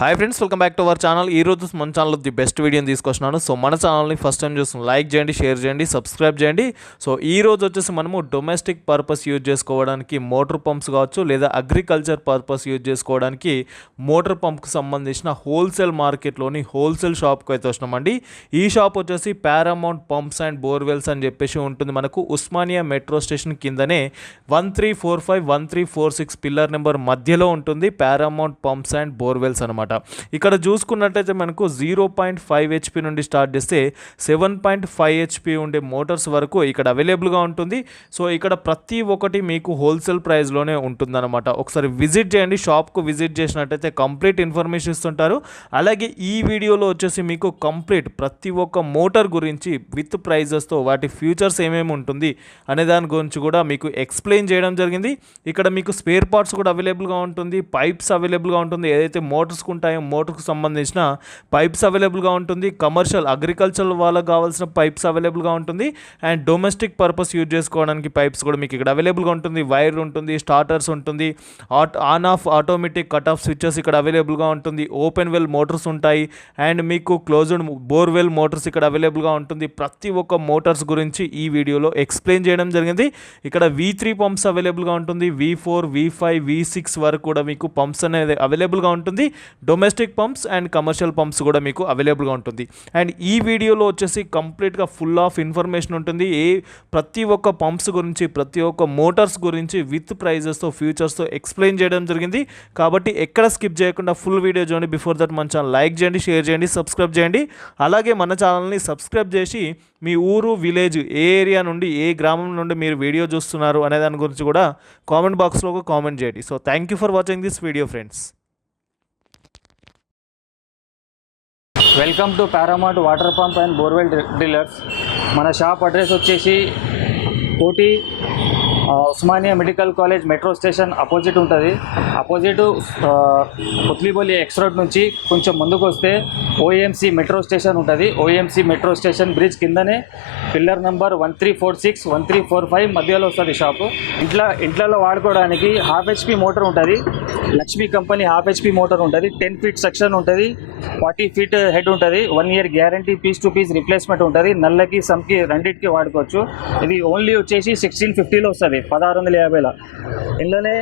Hi friends, welcome back to our channel. ఈ రోజు మన ఛానల్లో ది బెస్ట్ వీడియోని తీసుకొచ్చినాను. సో మన ఛానల్ని ఫస్ట్ టైం చూస్తున్నాం, లైక్ చేయండి, షేర్ చేయండి, సబ్స్క్రైబ్ చేయండి. సో ఈ రోజు వచ్చేసి మనము డొమెస్టిక్ పర్పస్ యూజ్ చేసుకోవడానికి మోటార్ పంప్స్ కావచ్చు, లేదా అగ్రికల్చర్ పర్పస్ యూజ్ చేసుకోవడానికి మోటార్ పంప్కి సంబంధించిన హోల్సేల్ మార్కెట్లోని హోల్సేల్ షాప్కి అయితే వచ్చినామండి. ఈ షాప్ వచ్చేసి పారామౌంట్ పంప్స్ అండ్ బోర్వెల్స్ అని చెప్పేసి ఉంటుంది. మనకు ఉస్మానియా మెట్రో స్టేషన్ కిందనే 1345 1346 పిల్లర్ నెంబర్ మధ్యలో ఉంటుంది పారామౌంట్ పంప్స్ అండ్ బోర్వెల్స్ అనమాట. ఇక్కడ చూసుకున్నట్టయితే మనకు 0.5 HP నుండి స్టార్ట్ చేస్తే 7.5 HP ఉండే మోటార్స్ వరకు ఇక్కడ అవైలబుల్గా ఉంటుంది. సో ఇక్కడ ప్రతి ఒక్కటి మీకు హోల్సేల్ ప్రైస్లోనే ఉంటుందన్నమాట. ఒకసారి విజిట్ చేయండి, షాప్కు విజిట్ చేసినట్టయితే కంప్లీట్ ఇన్ఫర్మేషన్ ఇస్తుంటారు. అలాగే ఈ వీడియోలో వచ్చేసి మీకు కంప్లీట్ ప్రతి ఒక్క మోటార్ గురించి విత్ ప్రైజెస్తో వాటి ఫ్యూచర్స్ ఏమేమి ఉంటుంది అనే దాని గురించి కూడా మీకు ఎక్స్ప్లెయిన్ చేయడం జరిగింది. ఇక్కడ మీకు స్పేర్ పార్ట్స్ కూడా అవైలబుల్గా ఉంటుంది, పైప్స్ అవైలబుల్గా ఉంటుంది, ఏదైతే మోటార్స్ ఉంటాయో మోటార్కు సంబంధించిన పైప్స్ అవైలబుల్గా ఉంటుంది, కమర్షియల్ అగ్రికల్చర్ వాళ్ళకి కావాల్సిన పైప్స్ అవైలబుల్గా ఉంటుంది, అండ్ డొమెస్టిక్ పర్పస్ యూజ్ చేసుకోవడానికి పైప్స్ కూడా మీకు ఇక్కడ అవైలబుల్గా ఉంటుంది. వైర్ ఉంటుంది, స్టార్టర్స్ ఉంటుంది, on off automatic cut off switches ఇక్కడ అవైలబుల్గా ఉంటుంది, ఓపెన్ వెల్ మోటార్స్ ఉంటాయి, అండ్ మీకు క్లోజ్డ్ బోర్వెల్ మోటార్స్ ఇక్కడ అవైలబుల్గా ఉంటుంది. ప్రతి ఒక్క మోటార్స్ గురించి ఈ వీడియోలో ఎక్స్ప్లెయిన్ చేయడం జరిగింది. ఇక్కడ V3 పంప్స్ అవైలబుల్గా ఉంటుంది, V4 V5 V6 వరకు కూడా మీకు పంప్స్ అనేది అవైలబుల్గా ఉంటుంది. Domestic pumps and commercial pumps కూడా మీకు అవైలబుల్గా ఉంటుంది. అండ్ ఈ వీడియోలో వచ్చేసి కంప్లీట్గా ఫుల్ ఆఫ్ ఇన్ఫర్మేషన్ ఉంటుంది. ప్రతి ఒక్క పంప్స్ గురించి, ప్రతి ఒక్క మోటార్స్ గురించి విత్ ప్రైజెస్తో ఫ్యూచర్స్తో ఎక్స్ప్లెయిన్ చేయడం జరిగింది. కాబట్టి ఎక్కడ స్కిప్ చేయకుండా ఫుల్ వీడియో చూడండి. బిఫోర్ దట్ మన ఛానల్ లైక్ చేయండి, షేర్ చేయండి, సబ్స్క్రైబ్ చేయండి. అలాగే మన ఛానల్ని సబ్స్క్రైబ్ చేసి మీ ఊరు, విలేజ్, ఏ ఏరియా నుండి, ఏ గ్రామం నుండి మీరు వీడియో చూస్తున్నారు అనే దాని గురించి కూడా కామెంట్ బాక్స్లో కామెంట్ చేయండి. So thank you for watching this video friends. Welcome to Paramount water pump and borewell dealers. మన షాప్ అడ్రస్ వచ్చేసి కోటి Osmania medical college metro station opposite ఉంటుంది. అపోజిట్ పుత్లిబోలి ఎక్స్ రోడ్ నుంచి కొంచెం ముందుకు వస్తే OMC మెట్రో స్టేషన్ ఉంటుంది. OMC మెట్రో స్టేషన్ బ్రిడ్జ్ కిందనే పిల్లర్ నెంబర్ 1346 1345 మధ్యలో వస్తుంది షాపు. ఇంట్లో వాడుకోవడానికి 1/2 HP మోటార్ ఉంటుంది. లక్ష్మీ కంపెనీ 1/2 HP మోటార్ ఉంటుంది. 10 feet సెక్షన్ ఉంటుంది, 40 feet హెడ్ ఉంటుంది. 1 year guarantee, piece to piece replacement ఉంటుంది. నల్లకి సమ్కి రెండింటికి వాడుకోవచ్చు. ఇది ఓన్లీ వచ్చేసి 1650లో వస్తుంది, 1650లో. ఇందులోనే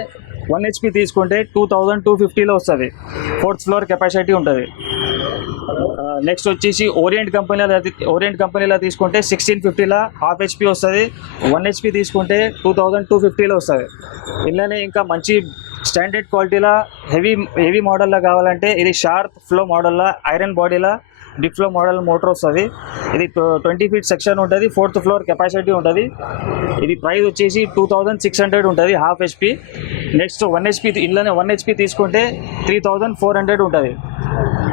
1 HP తీసుకుంటే 2250లో వస్తుంది. 4th floor కెపాసిటీ ఉంటుంది. నెక్స్ట్ వచ్చేసి ఓరియంట్ కంపెనీలో తీసుకుంటే 1650లో 1/2 HP వస్తుంది. 1 HP తీసుకుంటే 2250లో వస్తుంది. ఇందులోనే ఇంకా మంచి స్టాండర్డ్ క్వాలిటీలో హెవీ మోడల్లో కావాలంటే ఇది షార్ప్ ఫ్లో మోడల్లో ఐరన్ బాడీలో డిఫ్లో మోడల్ మోటార్ వస్తుంది. ఇది 20 feet సెక్షన్ ఉంటుంది, 4th floor కెపాసిటీ ఉంటుంది. ఇది ప్రైస్ వచ్చేసి 2600 ఉంటుంది 1/2 HP. నెక్స్ట్ 1 HP, ఇందులోనే 1 HP తీసుకుంటే 3400 ఉంటుంది.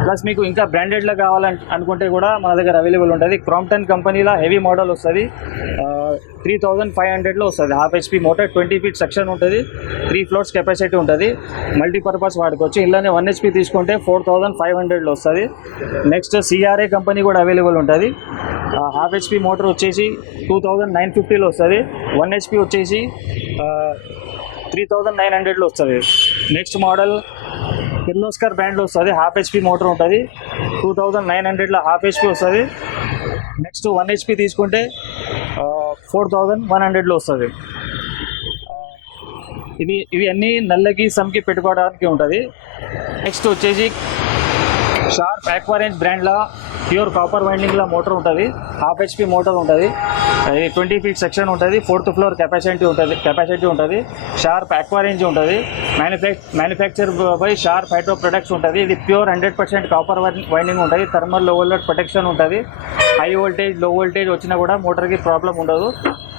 ప్లస్ మీకు ఇంకా బ్రాండెడ్లో కావాలనుకుంటే కూడా మన దగ్గర అవైలబుల్ ఉంటుంది. క్రాంప్టన్ కంపెనీలో హెవీ మోడల్ వస్తుంది, 3500లో వస్తుంది. 1/2 HP మోటార్, 20 feet సెక్షన్ ఉంటుంది, 3 floors కెపాసిటీ ఉంటుంది. మల్టీపర్పస్ వాడుకోవచ్చు. ఇందులోనే 1 HP తీసుకుంటే 4500లో వస్తుంది. నెక్స్ట్ CRA కంపెనీ కూడా అవైలబుల్ ఉంటుంది. 1/2 HP మోటార్ వచ్చేసి 2950లో వస్తుంది. 1 HP వచ్చేసి 3900లో వస్తుంది. నెక్స్ట్ మోడల్ కిర్లోస్కర్ బ్రాండ్లో వస్తుంది, 1/2 HP మోటార్ ఉంటుంది, 2900లో 1/2 HP వస్తుంది. నెక్స్ట్ 1 HP తీసుకుంటే 4100లో వస్తుంది. ఇవి అన్నీ నల్లకి సమ్కి పెట్టుకోవడానికి ఉంటుంది. నెక్స్ట్ వచ్చేసి షార్ప్ ఆక్వారేంజ్ బ్రాండ్లో ప్యూర్ కాపర్ వైండింగ్లో మోటార్ ఉంటుంది, 1/2 HP మోటార్ ఉంటుంది. 20 feet సెక్షన్ ఉంటుంది, 4th floor కెపాసిటీ ఉంటుంది. షార్ప్ ఆక్వారేంజ్ ఉంటుంది, manufacture by sharp hydro products ఉంటుంది. ఇది ప్యూర్ 100% కాపర్ వైండింగ్ ఉంటుంది. థర్మల్ లో వోల్టేజ్ ప్రొటెక్షన్ ఉంటుంది. హై వోల్టేజ్, లో వోల్టేజ్ వచ్చినా కూడా మోటార్కి ప్రాబ్లం ఉండదు.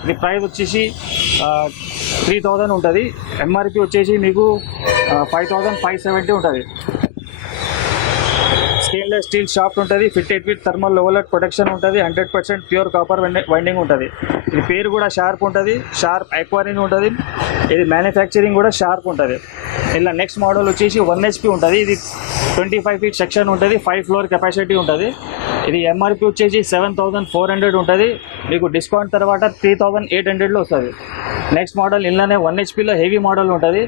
ఇది ప్రైస్ వచ్చేసి 3000 ఉంటుంది. MRP వచ్చేసి మీకు 5570 ఉంటుంది. స్టెయిన్లెస్ స్టీల్ షాఫ్ట్ ఉంటుంది, fitted with thermal overload protection ఉంటుంది, 100% ప్యూర్ కాపర్ వైండింగ్ ఉంటుంది. ఇది పేరు కూడా షార్ప్ ఉంటుంది, షార్ప్ ఆక్వారింగ్ ఉంటుంది. ఇది మ్యానుఫ్యాక్చరింగ్ కూడా షార్ప్ ఉంటుంది. ఇలా నెక్స్ట్ మోడల్ వచ్చేసి 1 HP ఉంటుంది. ఇది 25 feet సెక్షన్ ఉంటుంది, 5 floor కెపాసిటీ ఉంటుంది. ఇది MRP వచ్చేసి 7400 ఉంటుంది. మీకు డిస్కౌంట్ తర్వాత 3800లో వస్తుంది. నెక్స్ట్ మోడల్ ఇందులోనే 1 HPలో హెవీ మోడల్ ఉంటుంది.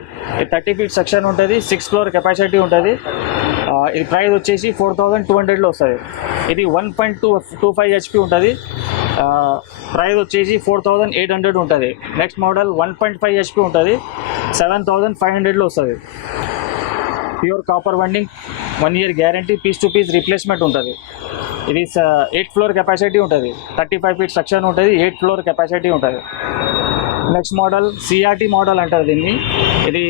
30 feet సెక్షన్ ఉంటుంది, 6 floor కెపాసిటీ ఉంటుంది. ఇది ప్రైస్ వచ్చేసి 4200లో వస్తుంది. ఇది 1.25 HP ఉంటుంది. ప్రైస్ వచ్చేసి 4800 ఉంటుంది. నెక్స్ట్ మోడల్ 1.5 HP ఉంటుంది, 7500లో వస్తుంది. Pure copper winding, 1 year guarantee, piece to piece replacement ఉంటుంది. ఇది 8 floor కెపాసిటీ ఉంటుంది, 35 feet సెక్షన్ ఉంటుంది, 8 floor కెపాసిటీ ఉంటుంది. నెక్స్ట్ మోడల్ CRT మోడల్ అంటారు దీన్ని. ఇది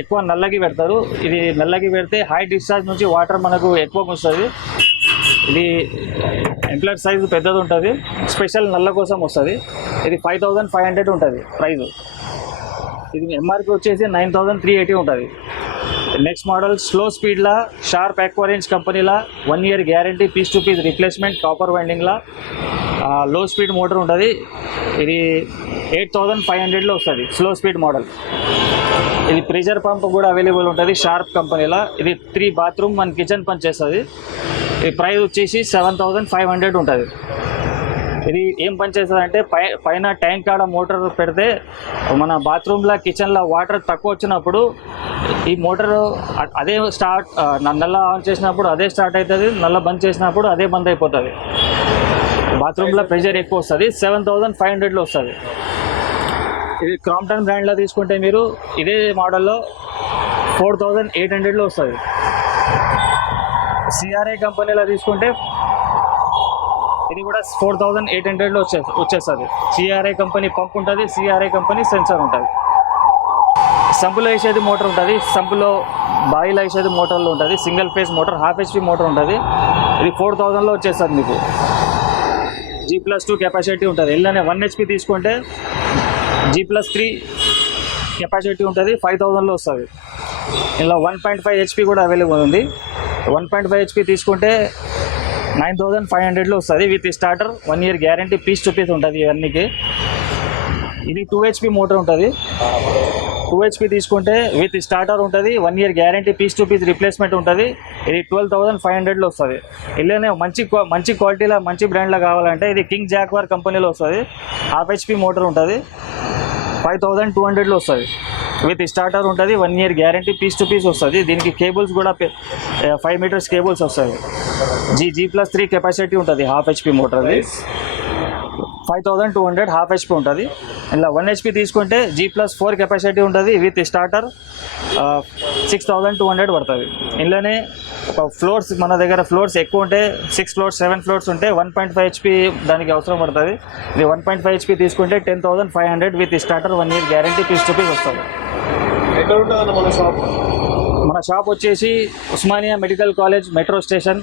ఎక్కువ నల్లగి పెడతారు. ఇది నల్లగి పెడితే హై డిశ్చార్జ్ నుంచి వాటర్ మనకు ఎక్కువ వస్తుంది. ఇది ఎంప్లాయర్ సైజు పెద్దది ఉంటుంది, స్పెషల్ నల్ల కోసం వస్తుంది. ఇది 5500 ఉంటుంది ప్రైజు. ఇది ఎంఆర్పి వచ్చేసి 9380 ఉంటుంది. నెక్స్ట్ మోడల్ స్లో స్పీడ్లా షార్ప్ ఎక్వరెన్స్ కంపెనీలా 1 year guarantee, piece to piece replacement, copper వైండింగ్లా లో స్పీడ్ మోటార్ ఉంటుంది. ఇది 8500లో వస్తుంది, స్లో స్పీడ్ మోడల్. ఇది ప్రెషర్ పంప్ కూడా అవైలబుల్ ఉంటుంది షార్ప్ కంపెనీలో. ఇది 3 bathroom 1 kitchen పనిచేస్తుంది. ఈ ప్రైస్ వచ్చేసి 7500 ఉంటుంది. ఇది ఏం పనిచేస్తుంది అంటే పైన ట్యాంక్ కాడ మోటార్ పెడితే మన బాత్రూంలో కిచెన్లో వాటర్ తక్కువ వచ్చినప్పుడు ఈ మోటార్ అదే స్టార్ట్, నల్ల ఆన్ చేసినప్పుడు అదే స్టార్ట్ అవుతుంది, నల్ల బంద్ చేసినప్పుడు అదే బంద్ అయిపోతుంది. బాత్రూంలో ప్రెషర్ ఎక్కువ వస్తుంది. 7500లో వస్తుంది. ఇది క్రాంప్టన్ బ్రాండ్లో తీసుకుంటే మీరు ఇదే మోడల్లో 4800లో వస్తుంది. CRA కంపెనీలో తీసుకుంటే ఇది కూడా 4800లో వచ్చేస్తుంది. CRA కంపెనీ పంప్ ఉంటుంది, CRA కంపెనీ సెన్సార్ ఉంటుంది. సంపులో వేసేది మోటార్ ఉంటుంది, సంపులో బాయిలో వేసేది మోటార్లో ఉంటుంది. Single phase motor, half HP motor ఉంటుంది. ఇది 4000లో వచ్చేస్తుంది మీకు. G+2 కెపాసిటీ ఉంటుంది. ఇలానే 1 HP తీసుకుంటే G+3 కెపాసిటీ ఉంటుంది, 5000లో వస్తుంది. ఇలా 1.5 HP కూడా అవైలబుల్ ఉంది. 1.5 HP తీసుకుంటే 9500లో వస్తుంది with starter, 1 year guarantee, piece to piece ఉంటుంది ఇవన్నీకి. ఇది 2 HP మోటార్ ఉంటుంది. 2 HP తీసుకుంటే విత్ స్టార్టర్ ఉంటుంది, 1 year guarantee, piece to piece replacement ఉంటుంది. ఇది 12500లో వస్తుంది. ఇలానే మంచి క్వాలిటీలో మంచి బ్రాండ్లో కావాలంటే ఇది కింగ్ జాక్వార్ కంపెనీలో వస్తుంది. హాఫ్ HP మోటార్ ఉంటుంది, 5200లో వస్తుంది. విత్ స్టార్టర్ ఉంటుంది, 1 year guarantee, piece to piece వస్తుంది. దీనికి కేబుల్స్ కూడా 5 meters కేబుల్స్ వస్తాయి. G+3 కెపాసిటీ ఉంటుంది half HP motor. 5200 half HP ఉంటుంది. ఇలా 1 HP తీసుకుంటే G+4 కెపాసిటీ ఉంటుంది విత్ స్టార్టర్, 6200 పడుతుంది. ఇందులోనే ఫ్లోర్స్ మన దగ్గర ఫ్లోర్స్ ఎక్కువ ఉంటే 6 floors 7 floors ఉంటే 1.5 HP దానికి అవసరం పడుతుంది. ఇది 1.5 HP తీసుకుంటే 10500 with starter, 1 year guarantee, piece to piece వస్తుంది. ఎక్కడ ఉంటుంది మన షాప్? మన షాప్ వచ్చేసి Osmania medical college metro station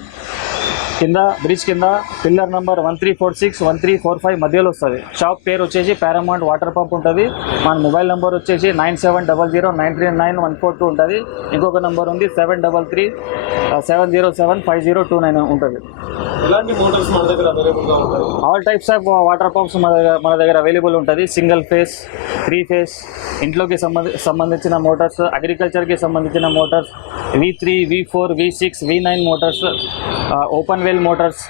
కింద, బ్రిడ్జ్ కింద, పిల్లర్ నెంబర్ 1346 1345 మధ్యలో వస్తుంది. షాప్ పేరు వచ్చేసి పారామౌంట్ వాటర్ పంప్ ఉంటుంది. మన మొబైల్ నెంబర్ వచ్చేసి 9700939142 ఉంటుంది. ఇంకొక నెంబర్ ఉంది 733-707-5029 ఉంటుంది. ఎలాంటి మోటార్స్ మన దగ్గర అవైలబుల్గా ఉంటాయి? All types of water pumps మన దగ్గర అవైలబుల్ ఉంటుంది. సింగిల్ ఫేస్, 3 phase, ఇంట్లోకి సంబంధించిన మోటార్స్, అగ్రికల్చర్కి సంబంధించిన Motors, V3, V4, V6, V9 Motors, open well Motors,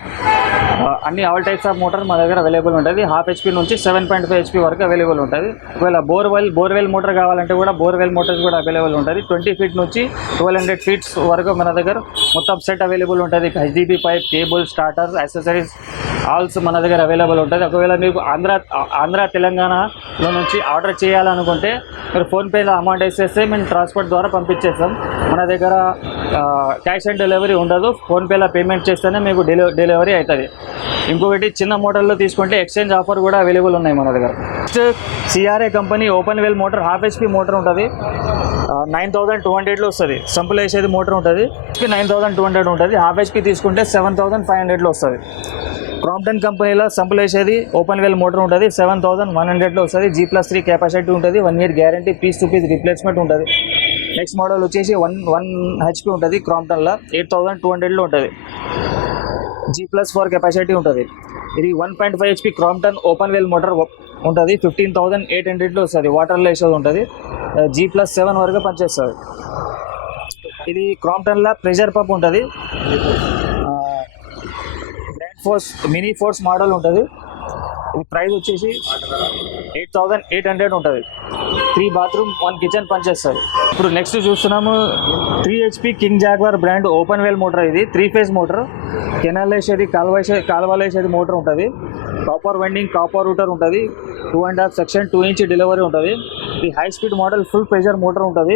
అన్ని ఆల్ టైప్స్ ఆఫ్ మోటార్ మా దగ్గర అవైలబుల్ ఉంటుంది. హాఫ్ HP నుంచి 7.5 HP వరకు అవైలబుల్ ఉంటుంది. ఒకవేళ బోర్వెల్ మోటార్ కావాలంటే కూడా బోర్వెల్ మోటార్స్ కూడా అవైలబుల్ ఉంటుంది. 20 feet నుంచి 1200 feet వరకు మన దగ్గర మొత్తం సెట్ అవైలబుల్ ఉంటుంది. HDP pipe, cable, starter, accessories also మన దగ్గర అవైలబుల్ ఉంటుంది. ఒకవేళ మీకు ఆంధ్ర తెలంగాణలో నుంచి ఆర్డర్ చేయాలనుకుంటే మీరు ఫోన్పేలో అమౌంట్ వేసేస్తే మేము ట్రాన్స్పోర్ట్ ద్వారా పంపించేస్తాం. మన దగ్గర క్యాష్ ఆన్ డెలివరీ ఉండదు. ఫోన్పేలో పేమెంట్ చేస్తేనే మీకు డెలివరీ అవుతుంది. ఇంకొకటి చిన్న మోటార్లో తీసుకుంటే ఎక్స్చేంజ్ ఆఫర్ కూడా అవైలబుల్ ఉన్నాయి మన దగ్గర. Next CRA company open well motor, half HP motor ఉంటుంది, 9200లో వస్తుంది. సంపులో వేసేది మోటార్ ఉంటుంది, 9200 ఉంటుంది. హాఫ్ HP తీసుకుంటే 7500లో వస్తుంది. క్రాంప్టన్ కంపెనీలో సంపులో వేసేది ఓపెన్ వెల్ మోటార్ ఉంటుంది, 7100లో వస్తుంది. G+3 కెపాసిటీ ఉంటుంది, 1 year guarantee, piece to piece replacement ఉంటుంది. నెక్స్ట్ మోడల్ వచ్చేసి 1 HP ఉంటుంది. క్రాంప్టన్లో 8200లో ఉంటుంది. G+4 కెపాసిటీ ఉంటుంది. ఇది 1.5 HP Crompton open well motor ఉంటుంది, 15800లో వస్తుంది. వాటర్లో వేసేది ఉంటుంది, G+7 వరకు పనిచేస్తుంది. ఇది క్రాంప్టన్లో ప్రెషర్ పంప్ ఉంటుంది, grand force mini force model ఉంటుంది. ఇది ప్రైస్ వచ్చేసి 8800 ఉంటుంది. 3 బాత్రూమ్ 1 కిచెన్ పనిచేస్తుంది. ఇప్పుడు నెక్స్ట్ చూస్తున్నాము 3 HP king jaguar brand open well motor. ఇది 3 ఫేజ్ మోటార్. కెనాల్ వేసేది కాలువలు వేసేది మోటార్ ఉంటుంది. కాపర్ వైండింగ్ కాపర్ రూటర్ ఉంటుంది. 2.5 సెక్షన్ 2 ఇంచ్ డెలివరీ ఉంటుంది. ఇది high speed model full pressure motor ఉంటుంది.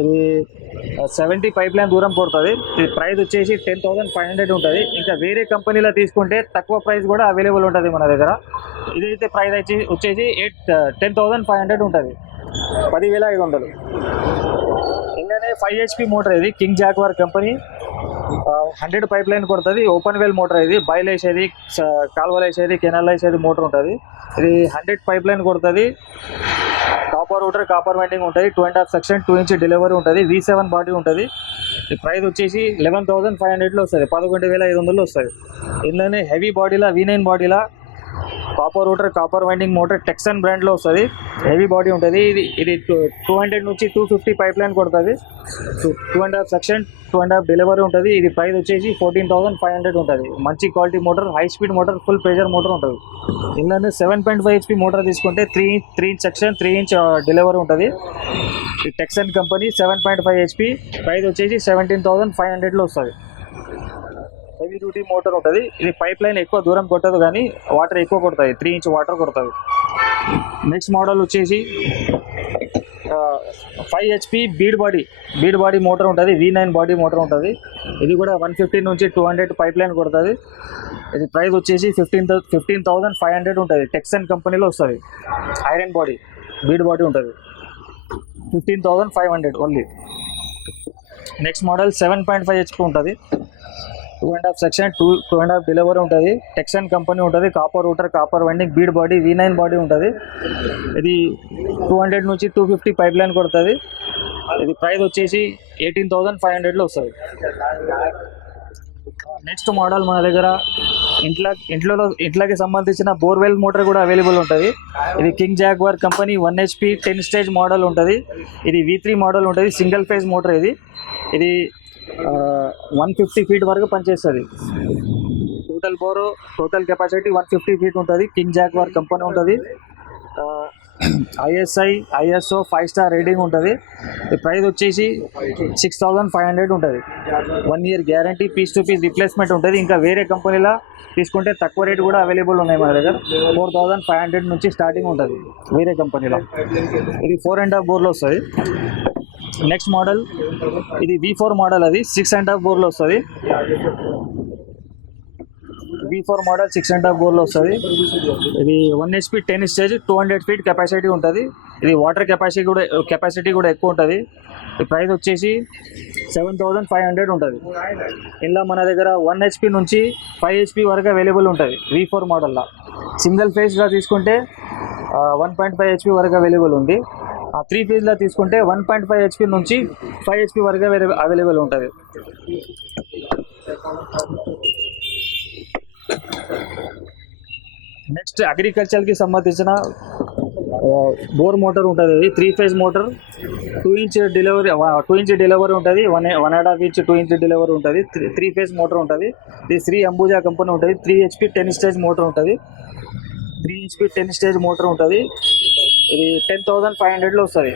ఇది 70 పైప్ లైన్ దూరం కొడుతుంది. ఇది ప్రైస్ వచ్చేసి 10,500 ఉంటుంది. ఇంకా వేరే కంపెనీలో తీసుకుంటే తక్కువ ప్రైస్ కూడా అవైలబుల్ ఉంటుంది మన దగ్గర. ఇదైతే ప్రైస్ వచ్చేసి 10,500 ఉంటుంది, 10,500. ఇంకానే 5 HP మోటార్. ఇది King Jaguar company 100 pipe line కొడుతుంది. Open well motor. ఇది బయలు వేసేది కాలువలు వేసేది కెనాల్ వేసేది మోటార్ ఉంటుంది. ఇది 100 పైప్ లైన్ కొడుతుంది. కాపర్ రూటర్ కాపర్ వైండింగ్ ఉంటుంది. 2.5 సెక్షన్ 2 ఇంచ్ డెలివరీ ఉంటుంది. V7 బాడీ ఉంటుంది. ఈ ప్రైస్ వచ్చేసి 11,500లో వస్తుంది, 11,500లో వస్తుంది. ఇందులోనే హెవీ బాడీలా V9 బాడీలా copper rotor copper winding motor టెక్సన్ బ్రాండ్లో వస్తుంది. హెవీ బాడీ ఉంటుంది. ఇది 200 నుంచి 250 పైప్ లైన్ కొడుతుంది. 2.5 సెక్షన్ 2.5 డెలివరీ ఉంటుంది. ఇది ప్రైస్ వచ్చేసి 14,500 ఉంటుంది. మంచి quality motor, high speed motor, full pressure motor ఉంటుంది. ఇందులోనే 7.5 HP మోటార్ తీసుకుంటే 3 ఇంచ్ సెక్షన్ 3 ఇంచ్ డెలివరీ ఉంటుంది. ఈ టెక్సన్ కంపెనీ 7.5 HP ప్రైస్ వచ్చేసి 17,500లో వస్తుంది. హెవీ డ్యూటీ మోటార్ ఉంటుంది. ఇది పైప్ లైన్ ఎక్కువ దూరం కొట్టదు కానీ వాటర్ ఎక్కువ కొడుతుంది, 3 ఇంచ్ వాటర్ కొడుతుంది. నెక్స్ట్ మోడల్ వచ్చేసి 5 HP బీడ్ బాడీ మోటార్ ఉంటుంది. V9 బాడీ మోటార్ ఉంటుంది. ఇది కూడా 150 నుంచి 200 పైప్ లైన్ కొడుతుంది. ఇది ప్రైస్ వచ్చేసి 15,500 ఉంటుంది. టెక్సన్ కంపెనీలో వస్తుంది. ఐరన్ బాడీ బీడ్ బాడీ ఉంటుంది. 15,500 ఓన్లీ. నెక్స్ట్ మోడల్ 7.5 HP ఉంటుంది. 2.5 సెక్షన్ 2.5 డెలివరీ ఉంటుంది. టెక్సన్ కంపెనీ ఉంటుంది. Copper rotor copper winding bead body V9 body ఉంటుంది. ఇది 200 నుంచి 250 పైప్ లైన్ కొడుతుంది. ఇది ప్రైస్ వచ్చేసి 18,500లో వస్తుంది. నెక్స్ట్ మోడల్ మన దగ్గర ఇంట్లోకి సంబంధించిన బోర్వెల్ మోటార్ కూడా అవైలబుల్ ఉంటుంది. ఇది King Jaguar company 1 HP 10 stage model ఉంటుంది. ఇది V3 మోడల్ ఉంటుంది. Single phase motor. ఇది 150 ఫీట్ వరకు పనిచేస్తుంది. టోటల్ కెపాసిటీ 150 ఫీట్ ఉంటుంది. కింగ్ జాగ్వార్ కంపెనీ ఉంటుంది. ISO 5 స్టార్ రేటింగ్ ఉంటుంది. ఈ ప్రైస్ వచ్చేసి 6,500 ఉంటుంది. 1 year guarantee, piece to piece replacement ఉంటుంది. ఇంకా వేరే కంపెనీలో తీసుకుంటే తక్కువ రేట్ కూడా అవైలబుల్ ఉన్నాయి మన దగ్గర. 4,500 నుంచి స్టార్టింగ్ ఉంటుంది వేరే కంపెనీలో. ఇది 4.5 బోర్లో వస్తుంది. నెక్స్ట్ మోడల్ ఇది V4 మోడల్. అది 6.5 బోర్లో వస్తుంది. V4 మోడల్ 6.5 బోర్లో వస్తుంది. ఇది 1 HP 10 స్టేజ్ 200 ఫీట్ కెపాసిటీ ఉంటుంది. ఇది వాటర్ కెపాసిటీ కూడా ఎక్కువ ఉంటుంది. ఈ ప్రైస్ వచ్చేసి 7,500 ఉంటుంది. ఇలా మన దగ్గర 1 HP నుంచి 5 HP వరకు అవైలబుల్ ఉంటుంది. V4 మోడల్లో సింగిల్ ఫేజ్గా తీసుకుంటే 1.5 HP వరకు అవైలబుల్ ఉంది. 3 ఫేజ్లో తీసుకుంటే 1.5 HP నుంచి 5 HP వరకు అవైలబుల్ ఉంటుంది. నెక్స్ట్ అగ్రికల్చర్కి సంబంధించిన బోర్ మోటార్ ఉంటుంది. 3 ఫేజ్ మోటార్ 2 ఇంచ్ డెలివరీ ఉంటుంది. 1.5 ఇంచ్ 2 ఇంచ్ డెలివరీ ఉంటుంది. 3 ఫేజ్ మోటార్ ఉంటుంది. ఇది శ్రీ అంబుజా కంపెనీ ఉంటుంది. 3 HP 10 స్టేజ్ మోటార్ ఉంటుంది. 3 HP 10 స్టేజ్ మోటార్ ఉంటుంది. ఇది 10,500లో వస్తుంది.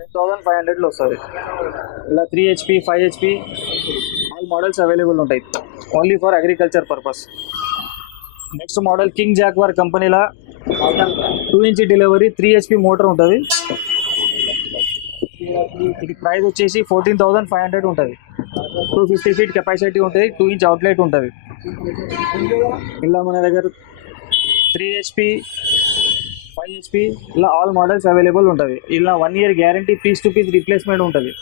10,500లో వస్తుంది. ఇలా 3 HP 5 HP all models available ఉంటాయి. Only for agriculture purpose. Next model King Jaguar కంపెనీలో 2 ఇంచ్ డెలివరీ 3 HP మోటార్ ఉంటుంది. ఇది ప్రైస్ వచ్చేసి 14,500 ఉంటుంది. 250 ఫీట్ కెపాసిటీ ఉంటుంది. 2 ఇంచ్ అవుట్లెట్ ఉంటుంది. ఇలా మన దగ్గర 3 HP 5 HP ఇలా ఆల్ మోడల్స్ అవైలబుల్ ఉంటుంది. ఇలా 1 year guarantee, piece to piece replacement ఉంటుంది.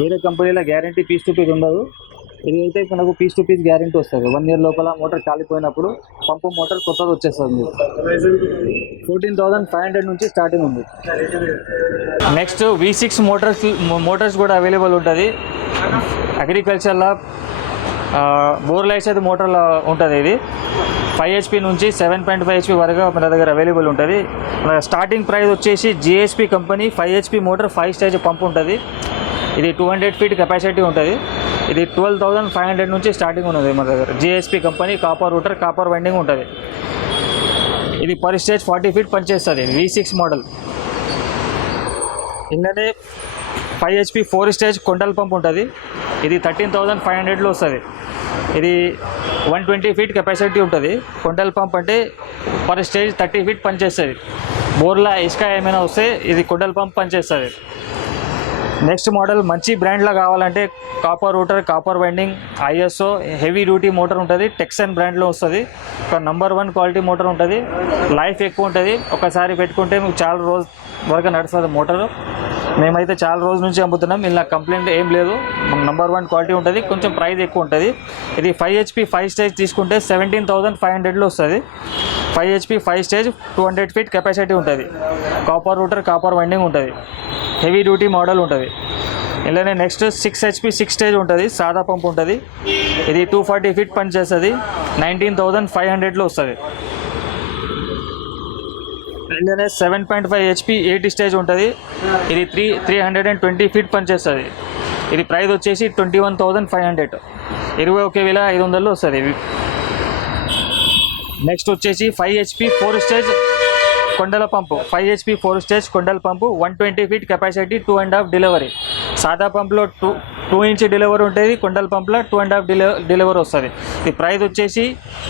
వేరే కంపెనీలో గ్యారంటీ పీస్ టు పీస్ ఉండదు. ఇది అయితే మనకు పీస్ టు పీస్ గ్యారంటీ వస్తుంది. 1 ఇయర్ లోపల మోటార్ కాలిపోయినప్పుడు పంపు మోటార్ కొత్తది వచ్చేస్తుంది. 14,500 నుంచి స్టార్టింగ్ ఉంది. నెక్స్ట్ V6 మోటార్స్ కూడా అవైలబుల్ ఉంటుంది. అగ్రికల్చర్లో బోర్లు వేసేది మోటార్లో ఉంటుంది. ఇది 5 HP నుంచి 7.5 HP వరకు మన దగ్గర అవైలబుల్ ఉంటుంది. స్టార్టింగ్ ప్రైస్ వచ్చేసి GSP company 5 HP motor 5 stage pump ఉంటుంది. ఇది 200 ఫీట్ కెపాసిటీ ఉంటుంది. ఇది 12,500 నుంచి స్టార్టింగ్ ఉన్నది మన దగ్గర. GSP company copper rotor copper winding ఉంటుంది. ఇది పర్ స్టేజ్ 40 ఫీట్ పనిచేస్తుంది. V6 మోడల్ ఇందులోనే 5 HP 4 స్టేజ్ కొండల పంప్ ఉంటుంది. ఇది 13,500లో వస్తుంది. ఇది 120 ఫీట్ కెపాసిటీ ఉంటుంది. కొండల పంప్ అంటే పర్ స్టేజ్ 30 ఫీట్ పనిచేస్తుంది. బోర్లా ఇసుక ఏమైనా వస్తే ఇది కొండల పంప్ పనిచేస్తుంది. నెక్స్ట్ మోడల్ మంచి బ్రాండ్లో కావాలంటే copper rotor, copper winding, ISO heavy duty motor ఉంటుంది. టెక్సన్ బ్రాండ్లో వస్తుంది. ఒక నెంబర్ 1 క్వాలిటీ మోటార్ ఉంటుంది. లైఫ్ ఎక్కువ ఉంటుంది. ఒకసారి పెట్టుకుంటే మీకు చాలా రోజు వరకు నడుస్తుంది మోటారు. మేమైతే చాలా రోజుల నుంచి అమ్ముతున్నాం. ఇలా కంప్లైంట్ ఏం లేదు. నెంబర్ 1 క్వాలిటీ ఉంటుంది. కొంచెం ప్రైస్ ఎక్కువ ఉంటుంది. ఇది 5 HP 5 స్టేజ్ తీసుకుంటే 17,500లో వస్తుంది. 5 HP 5 స్టేజ్ 200 ఫీట్ కెపాసిటీ ఉంటుంది. కాపర్ రూటర్, కాపర్ వైండింగ్ ఉంటుంది. హెవీ డ్యూటీ మోడల్ ఉంటుంది. ఇలానే నెక్స్ట్ 6 HP 6 స్టేజ్ ఉంటుంది. సాదా పంప్ ఉంటుంది. ఇది 240 ఫీట్ పని చేస్తుంది. 19,500లో వస్తుంది. ఇలానే 7.5 HP 8 స్టేజ్ ఉంటుంది. ఇది 320 ఫీట్ పని చేస్తుంది. ఇది ప్రైస్ వచ్చేసి 21,500, 21,500లో వస్తుంది. నెక్స్ట్ వచ్చేసి 5 HP 4 స్టేజ్ కొండల పంపు. 5 HP 4 స్టేజ్ కొండల పంపు 120 ఫీట్ కెపాసిటీ 2.5 డెలివరీ. సాదా పంపులో 2 ఇంచ్ డెలివరీ ఉంటుంది. కొండల పంపులో 2.5 డెలివరీ వస్తుంది. ఈ ప్రైస్ వచ్చేసి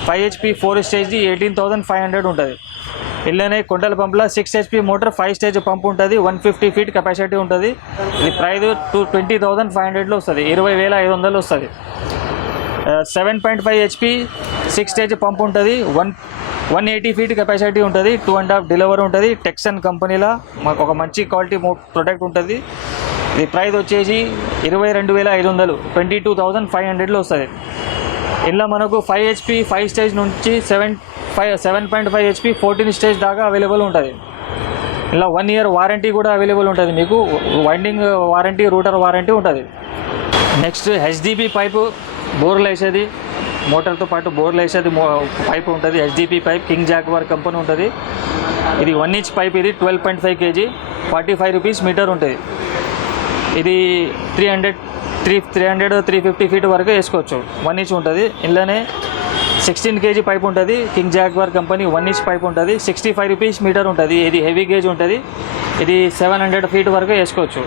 5 HP 4 స్టేజ్ది 18,500 ఉంటుంది. ఇలానే కొండల పంపులో 6 HP మోటార్ 5 స్టేజ్ పంపు ఉంటుంది. 150 ఫీట్ కెపాసిటీ ఉంటుంది. ఇది ప్రైస్ 20,500లో వస్తుంది. 20,500లో వస్తుంది. 7.5 HP 6 స్టేజ్ పంపు ఉంటుంది. 180 ఫీట్ కెపాసిటీ ఉంటుంది. 2.5 డెలివరీ ఉంటుంది. టెక్సన్ కంపెనీలో మాకు ఒక మంచి క్వాలిటీ ప్రొడక్ట్ ఉంటుంది. ఇది ప్రైస్ వచ్చేసి 22,500, 22,500లో వస్తుంది. ఇలా మనకు 5 HP 5 స్టేజ్ నుంచి 7.5 HP 14 స్టేజ్ దాకా అవైలబుల్ ఉంటుంది. ఇలా 1 ఇయర్ వారంటీ కూడా అవైలబుల్ ఉంటుంది. మీకు వైండింగ్ వారంటీ, రూటర్ వారంటీ ఉంటుంది. నెక్స్ట్ HDP పైపు బోర్లు వేసేది, మోటార్తో పాటు బోర్లు వేసేది పైపు ఉంటుంది. HDP pipe king Jaguar company ఉంటుంది. ఇది 1 ఇంచ్ పైప్. ఇది 12.5 kg, 45 రూపీస్ మీటర్ ఉంటుంది. ఇది 350 ఫీట్ వరకు వేసుకోవచ్చు. 1 ఇంచ్ ఉంటుంది. ఇందులోనే 16 kg పైప్ ఉంటుంది. King Jaguar company 1 inch pipe ఉంటుంది. 65 రూపీస్ మీటర్ ఉంటుంది. ఇది హెవీ గేజ్ ఉంటుంది. ఇది 700 ఫీట్ వరకు వేసుకోవచ్చు.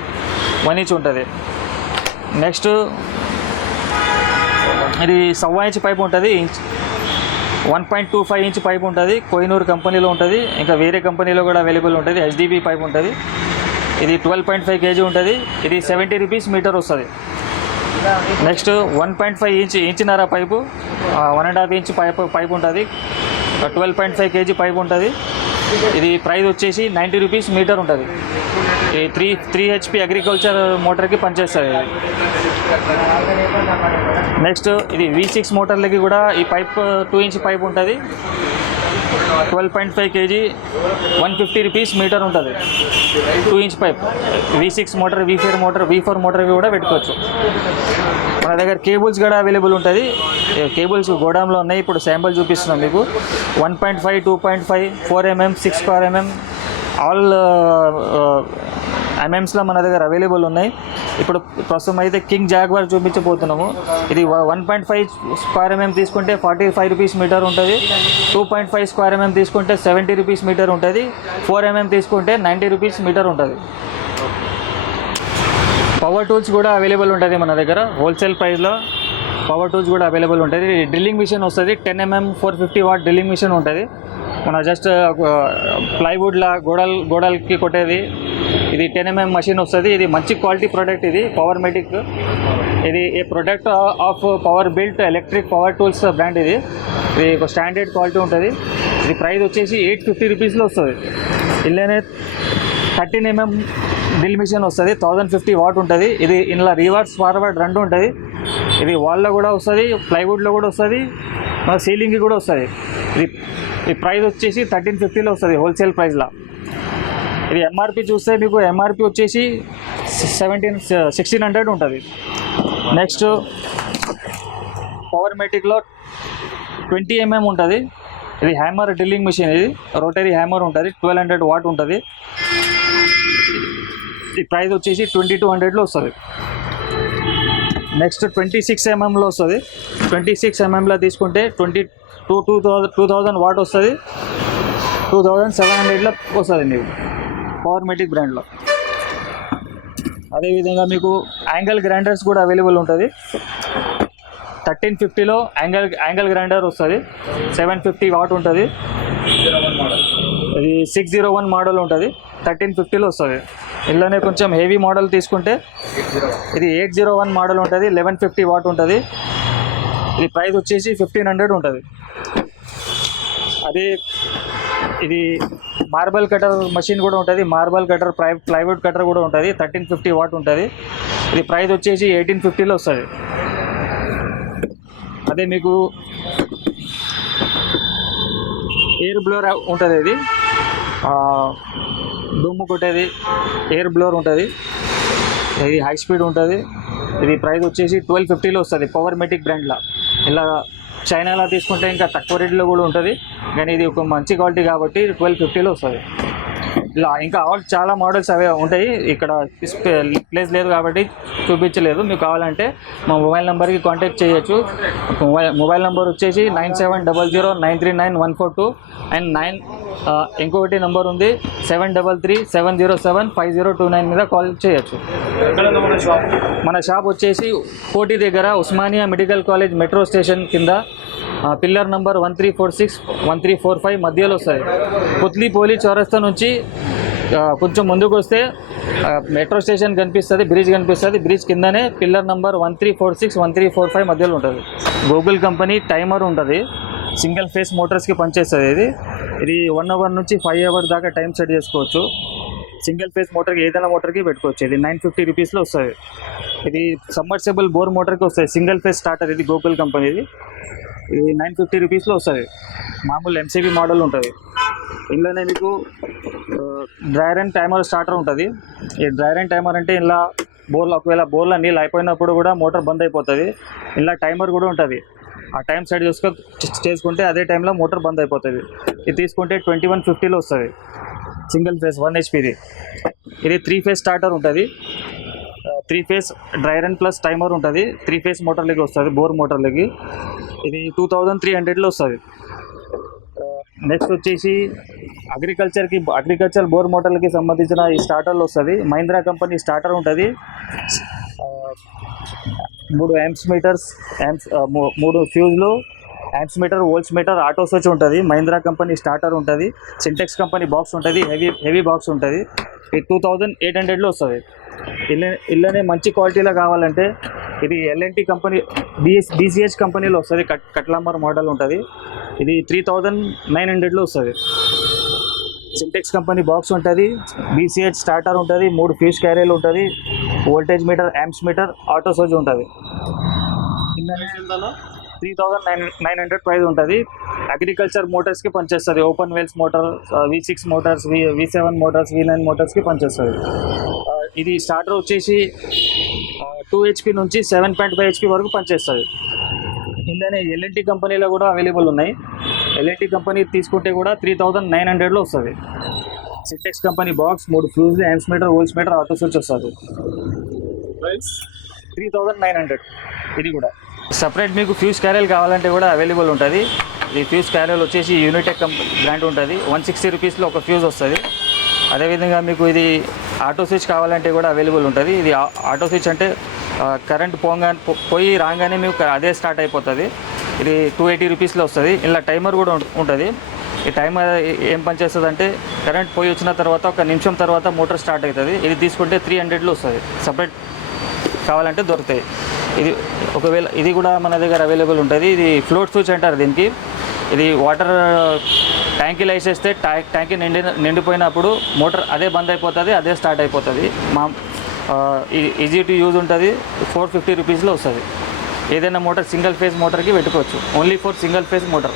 1 ఇంచ్ ఉంటుంది. నెక్స్ట్ ఇది 1.25 ఇంచ్ పైప్ ఉంటుంది. 1.25 ఇంచ్ పైప్ ఉంటుంది. కోహినూర్ కంపెనీలో ఉంటుంది. ఇంకా వేరే కంపెనీలో కూడా అవైలబుల్ ఉంటుంది. HDP పైప్ ఉంటుంది. ఇది 12.5 kg ఉంటుంది. ఇది 70 రూపీస్ మీటర్ వస్తుంది. నెక్స్ట్ 1.5 ఇంచున్నర పైపు, 1.5 ఇంచ్ పైప్ ఉంటుంది. 12.5 kg పైప్ ఉంటుంది. ఇది ప్రైస్ వచ్చేసి 90 రూపీస్ మీటర్ ఉంటుంది. ఈ 3 HP అగ్రికల్చర్ మోటార్కి పనిచేస్తుంది. నెక్స్ట్ ఇది V6 మోటార్లకి కూడా ఈ పైప్ 2 ఇంచ్ పైప్ ఉంటుంది. 12.5 kg, 150 రూపీస్ మీటర్ ఉంటుంది. 2 inch pipe. V6 motor, V4 మోటార్కి కూడా పెట్టుకోవచ్చు. మన దగ్గర కేబుల్స్ కూడా అవైలబుల్ ఉంటుంది. కేబుల్స్ గోడాంలో ఉన్నాయి. ఇప్పుడు శాంపుల్ చూపిస్తున్నాం మీకు. 1.5, 2.5, 4mm, 6mm ఆల్ ఎంఎంస్లో మన దగ్గర అవైలబుల్ ఉన్నాయి. ఇప్పుడు ప్రస్తుతం అయితే కింగ్ జాగ్వార్ చూపించబోతున్నాము. ఇది 1.5 స్క్వేర్ mm తీసుకుంటే 45 రూపీస్ మీటర్ ఉంటుంది. 2.5 స్క్వేర్ mm తీసుకుంటే 70 రూపీస్ మీటర్ ఉంటుంది. 4mm తీసుకుంటే 90 రూపీస్ మీటర్ ఉంటుంది. పవర్ టూల్స్ కూడా అవైలబుల్ ఉంటుంది మన దగ్గర. హోల్సేల్ ప్రైస్లో పవర్ టూల్స్ కూడా అవైలబుల్ ఉంటుంది. డ్రిల్లింగ్ మిషన్ వస్తుంది. 10mm 450 వాట్ డ్రిల్లింగ్ మిషన్ ఉంటుంది. మన జస్ట్ ప్లైవుడ్లా గోడలకి కొట్టేది. ఇది 10mm మషిన్ వస్తుంది. ఇది మంచి క్వాలిటీ ప్రోడక్ట్. ఇది పవర్మెటిక్. ఇది a product of power built electric power tools brand. ఇది ఒక స్టాండర్డ్ క్వాలిటీ ఉంటుంది. ఇది ప్రైస్ వచ్చేసి 850 రూపీస్లో వస్తుంది. ఇలానే 13mm డ్రిల్ మిషన్ వస్తుంది. 1050 వాట్ ఉంటుంది. ఇది ఇందులో రివర్స్ ఫార్వర్డ్ రెండు ఉంటుంది. ఇది వాల్లో కూడా వస్తుంది, ప్లైవుడ్లో కూడా వస్తుంది, సీలింగ్కి కూడా వస్తుంది. ఈ ప్రైస్ వచ్చేసి 1350లో వస్తుంది హోల్సేల్ ప్రైస్లో. ఇది ఎంఆర్పి చూస్తే మీకు ఎంఆర్పి వచ్చేసి 1600 ఉంటుంది. నెక్స్ట్ పవర్మెటిక్లో 20mm ఉంటుంది. ఇది హ్యామర్ డ్రిల్లింగ్ మిషన్. ఇది రోటరీ హ్యామర్ ఉంటుంది. 1200 వాట్ ఉంటుంది. ఈ ప్రైస్ వచ్చేసి 2200లో వస్తుంది. నెక్స్ట్ 26mm వస్తుంది. 26mm తీసుకుంటే 2000 వాట్ వస్తుంది. 2700లో వస్తుంది మీకు పవర్మెటిక్ బ్రాండ్లో. అదేవిధంగా మీకు యాంగిల్ గ్రైండర్స్ కూడా అవైలబుల్ ఉంటుంది. 1350లో యాంగిల్ గ్రైండర్ వస్తుంది, 750 వాట్ ఉంటుంది. ఇది 601 మోడల్ ఉంటుంది, 1350లో వస్తుంది. ఇలానే కొంచెం హెవీ మోడల్ తీసుకుంటే ఇది 801 మోడల్ ఉంటుంది, 1150 వాట్ ఉంటుంది. ఇది ప్రైస్ వచ్చేసి 1500 ఉంటుంది. అదే ఇది మార్బల్ కటర్ మషిన్ కూడా ఉంటుంది, మార్బల్ కటర్ ప్లైవుడ్ కటర్ కూడా ఉంటుంది, 1350 వాట్ ఉంటుంది. ఇది ప్రైస్ వచ్చేసి 1850లో వస్తుంది. అదే మీకు ఎయిర్ బ్లోర్ ఉంటుంది, ఇది దుమ్ము కొట్టేది ఎయిర్ బ్లోర్ ఉంటుంది. ఇది హై స్పీడ్ ఉంటుంది. ఇది ప్రైస్ వచ్చేసి 1250లో వస్తుంది, పవర్ మెటిక్ బ్రాండ్లో. ఇలా చైనాలో తీసుకుంటే ఇంకా తక్కువ రేట్లో కూడా ఉంటుంది, కానీ ఇది ఒక మంచి క్వాలిటీ కాబట్టి 1250లో వస్తుంది. ఇలా ఇంకా చాలా మోడల్స్ అవే ఉంటాయి. ఇక్కడ ప్లేస్ లేదు కాబట్టి చూపించలేదు. మీకు కావాలంటే మా మొబైల్ నెంబర్కి కాంటాక్ట్ చేయొచ్చు. మొబైల్ నెంబర్ వచ్చేసి 9700939142 అండ్ ఇంకొకటి నెంబర్ ఉంది 7337075029 మీద కాల్ చేయొచ్చు. మన షాప్ వచ్చేసి కోటి దగ్గర Osmania medical college metro station కింద పిల్లర్ నంబర్ 1346 1345 మధ్యలో వస్తుంది. పుత్లీపోలి చౌరస్తా నుంచి కొంచెం ముందుకు వస్తే మెట్రో స్టేషన్ కనిపిస్తుంది, బ్రిడ్జ్ కనిపిస్తుంది. బ్రిడ్జ్ కిందనే పిల్లర్ నంబర్ 1346 1345 మధ్యలో ఉంటుంది. గూగుల్ కంపెనీ టైమర్ ఉంటుంది, సింగిల్ ఫేస్ మోటార్స్కి పనిచేస్తుంది. ఇది 1 అవర్ నుంచి 5 అవర్ దాకా టైం సెట్ చేసుకోవచ్చు. సింగిల్ ఫేస్ మోటార్కి ఏదైనా మోటార్కి పెట్టుకోవచ్చు. ఇది 950 రూపీస్లో వస్తుంది. ఇది సమ్మర్సెబుల్ బోర్ మోటార్కి వస్తుంది, సింగిల్ ఫేస్ స్టార్టర్. ఇది గూగుల్ కంపెనీది. ఇది 950 రూపీస్లో వస్తుంది. మామూలు ఎంసీబీ మోడల్ ఉంటుంది. ఇందులోనే మీకు డ్రైర్ అండ్ టైమర్ స్టార్టర్ ఉంటుంది. ఈ డ్రైర్ అండ్ టైమర్ అంటే ఇలా ఒకవేళ బోర్లో నీళ్ళు అయిపోయినప్పుడు కూడా మోటార్ బంద్ అయిపోతుంది. ఇలా టైమర్ కూడా ఉంటుంది. ఆ టైం సెట్ చేసుకుంటే అదే టైంలో మోటార్ బంద్ అయిపోతుంది. ఇది తీసుకుంటే 2150లో వస్తుంది, సింగిల్ ఫేస్ 1 HPది. ఇది 3 ఫేస్ స్టార్టర్ ఉంటుంది, 3 face dryer and plus timer ఉంటుంది. 3 ఫేస్ మోటార్లకి వస్తుంది, బోర్ మోటార్లకి. ఇది 2300లో వస్తుంది. నెక్స్ట్ వచ్చేసి అగ్రికల్చర్ బోర్ మోటార్లకి సంబంధించిన ఈ స్టార్టర్లు వస్తుంది. మహీంద్రా కంపెనీ స్టార్టర్ ఉంటుంది. 3 యాంప్స్ మీటర్స్, 3 ఫ్యూజ్లు, amps meter, volts meter, auto switch ఉంటుంది. మహీంద్రా కంపెనీ స్టార్టర్ ఉంటుంది. సింటెక్స్ కంపెనీ బాక్స్ ఉంటుంది, హెవీ బాక్స్ ఉంటుంది. ఇది 2800లో వస్తుంది. ఇళ్ళనే మంచి క్వాలిటీలో కావాలంటే ఇది ఎల్ఎన్టీ కంపెనీ బీసీహెచ్ కంపెనీలో వస్తుంది, కట్లాంబర్ మోడల్ ఉంటుంది. ఇది 3900లో వస్తుంది. సింటెక్స్ కంపెనీ బాక్స్ ఉంటుంది, బీసీహెచ్ స్టార్టర్ ఉంటుంది, 3 ఫ్యూజ్ క్యారీలు ఉంటుంది, voltage meter, amps meter, auto సోజ్ ఉంటుంది. 3900 ప్రైస్ ఉంటుంది. అగ్రికల్చర్ మోటార్స్కి పనిచేస్తుంది. Open wells motor, V6 motors, V7 motors, V9 మోటార్స్కి పనిచేస్తుంది. ఇది స్టార్టర్ వచ్చేసి 2 HP నుంచి 7.5 HP వరకు పనిచేస్తుంది. ఇందులోనే ఎల్ఎన్టీ కంపెనీలో కూడా అవైలబుల్ ఉన్నాయి. ఎల్ఎన్టీ కంపెనీ తీసుకుంటే కూడా 3900లో వస్తుంది. సింటెక్స్ కంపెనీ బాక్స్, 3 ఫ్యూజ్లు, amps meter, volts meter, auto switch వస్తుంది. 3900. ఇది కూడా సపరేట్ మీకు ఫ్యూజ్ క్యారియల్ కావాలంటే కూడా అవైలబుల్ ఉంటుంది. ఈ ఫ్యూజ్ క్యారియల్ వచ్చేసి యూనిటెక్ బ్రాండ్ ఉంటుంది. 160 రూపీస్లో ఒక ఫ్యూజ్ వస్తుంది. అదేవిధంగా మీకు ఇది ఆటో స్విచ్ కావాలంటే కూడా అవైలబుల్ ఉంటుంది. ఇది ఆటో స్విచ్ అంటే కరెంట్ పోయి రాగానే మీకు అదే స్టార్ట్ అయిపోతుంది. ఇది 280 రూపీస్లో వస్తుంది. ఇలా టైమర్ కూడా ఉంటుంది. ఈ టైమర్ ఏం పనిచేస్తుంది అంటే కరెంట్ పోయి వచ్చిన తర్వాత 1 నిమిషం తర్వాత మోటార్ స్టార్ట్ అవుతుంది. ఇది తీసుకుంటే 300లో వస్తుంది. సపరేట్ కావాలంటే దొరుకుతాయి. ఒకవేళ ఇది కూడా మన దగ్గర అవైలబుల్ ఉంటుంది. ఇది ఫ్లోట్ స్విచ్ అంటారు దీనికి. ఇది వాటర్ ట్యాంకీలో వేసేస్తే ట్యాంకీ నిండిపోయినప్పుడు మోటార్ అదే బంద్ అయిపోతుంది, అదే స్టార్ట్ అయిపోతుంది. ఈజీ టు యూజ్ ఉంటుంది. 450 రూపీస్లో వస్తుంది. ఏదైనా మోటార్ సింగిల్ ఫేజ్ మోటార్కి పెట్టుకోవచ్చు, only for single phase motor.